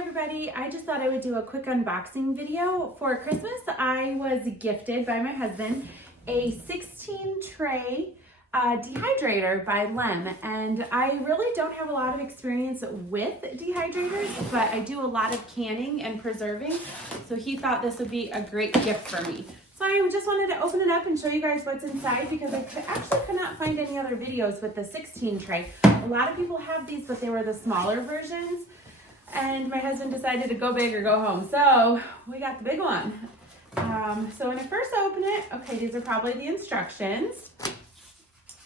everybody, I just thought I would do a quick unboxing video. For Christmas, I was gifted by my husband a 16 tray dehydrator by LEM, and I really don't have a lot of experience with dehydrators, but I do a lot of canning and preserving, so he thought this would be a great gift for me. So I just wanted to open it up and show you guys what's inside because I actually could not find any other videos with the 16 tray. A lot of people have these, but they were the smaller versions. And my husband decided to go big or go home. So we got the big one. So when I first open it, okay, these are probably the instructions.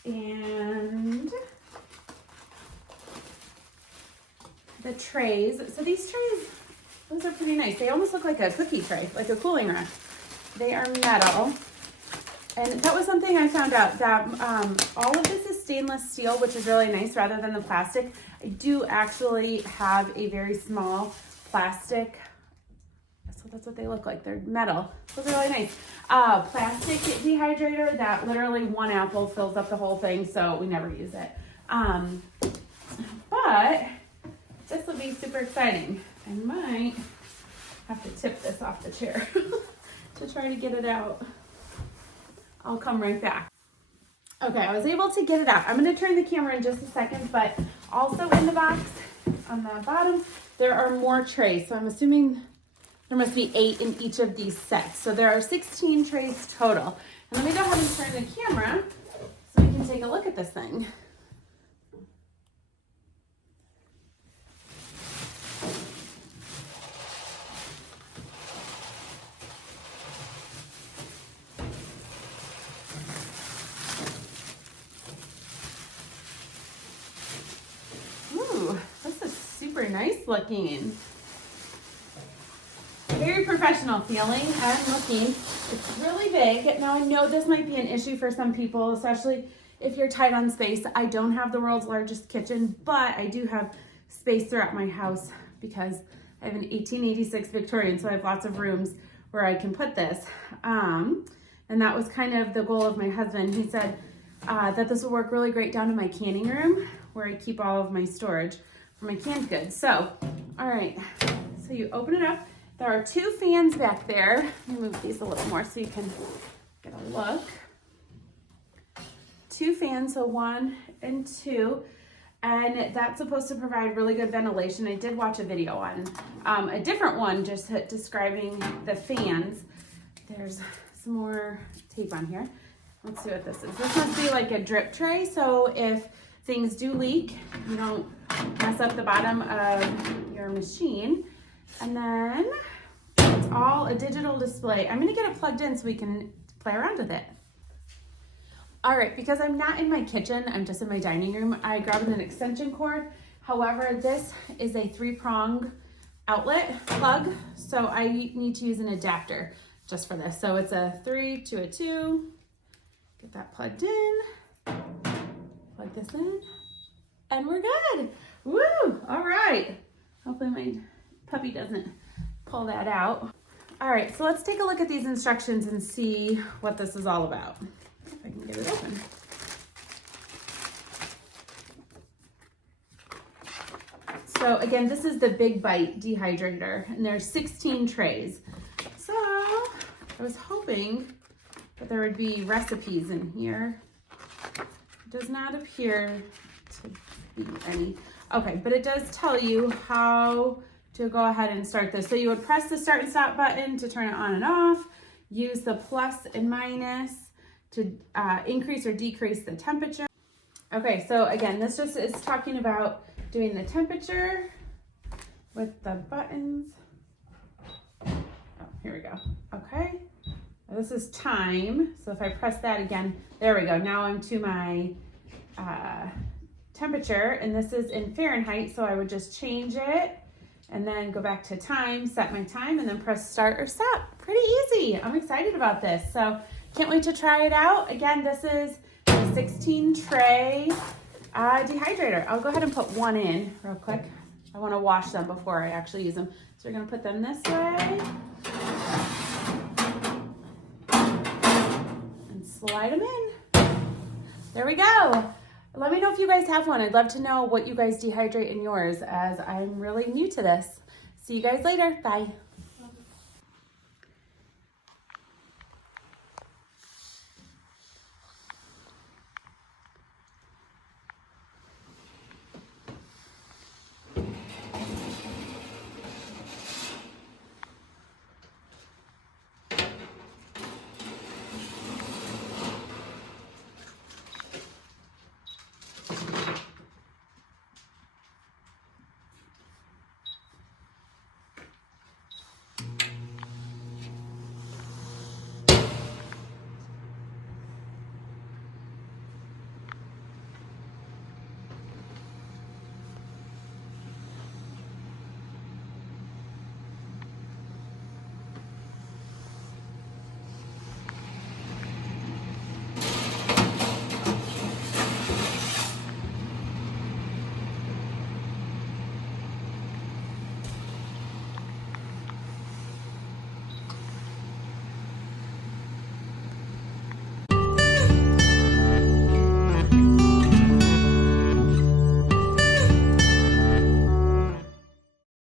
And the trays. So these trays, those are pretty nice. They almost look like a cookie tray, like a cooling rack. They are metal. And that was something I found out, that all of this is stainless steel, which is really nice rather than the plastic. I do actually have a very small plastic, so that's what they look like. They're metal. Those are really nice. Plastic dehydrator that literally one apple fills up the whole thing, so we never use it. But this will be super exciting. I might have to tip this off the chair to try to get it out. I'll come right back. Okay, I was able to get it out. I'm going to turn the camera in just a second, but also in the box on the bottom, there are more trays. So I'm assuming there must be 8 in each of these sets. So there are 16 trays total. And let me go ahead and turn the camera so we can take a look at this thing. Super nice looking. Very professional feeling. I'm looking. It's really big. Now I know this might be an issue for some people, especially if you're tight on space. I don't have the world's largest kitchen, but I do have space throughout my house because I have an 1886 Victorian, so I have lots of rooms where I can put this. And that was kind of the goal of my husband. He said that this will work really great down in my canning room where I keep all of my storage for my canned goods. So, all right, so you open it up. There are 2 fans back there. Let me move these a little more so you can get a look. 2 fans, so 1 and 2, and that's supposed to provide really good ventilation. I did watch a video on a different one just describing the fans. There's some more tape on here. Let's see what this is. This must be like a drip tray, so if things do leak, you don't mess up the bottom of your machine. And then it's all a digital display. I'm gonna get it plugged in so we can play around with it. All right, because I'm not in my kitchen, I'm just in my dining room, I grabbed an extension cord. However, this is a 3-prong outlet plug, so I need to use an adapter just for this. So it's a 3 to a 2. Get that plugged in. Plug this in, and we're good. Woo! All right. Hopefully my puppy doesn't pull that out. All right, so let's take a look at these instructions and see what this is all about. If I can get it open. So again, this is the Big Bite Dehydrator, and there's 16 trays. So I was hoping that there would be recipes in here. Does not appear to be any. Okay, but it does tell you how to go ahead and start this. So you would press the start and stop button to turn it on and off, use the plus and minus to increase or decrease the temperature. Okay, so again, this just is talking about doing the temperature with the buttons. Oh, here we go. Okay, now this is time. So if I press that again, there we go. Now I'm to my temperature, and this is in Fahrenheit, so I would just change it and then go back to time, set my time, and then press start or stop. Pretty easy. I'm excited about this, so can't wait to try it out. Again, this is a 16 tray dehydrator. I'll go ahead and put one in real quick. I want to wash them before I actually use them, so we're going to put them this way and slide them in. There we go. Let me know if you guys have one. I'd love to know what you guys dehydrate in yours, as I'm really new to this. See you guys later. Bye.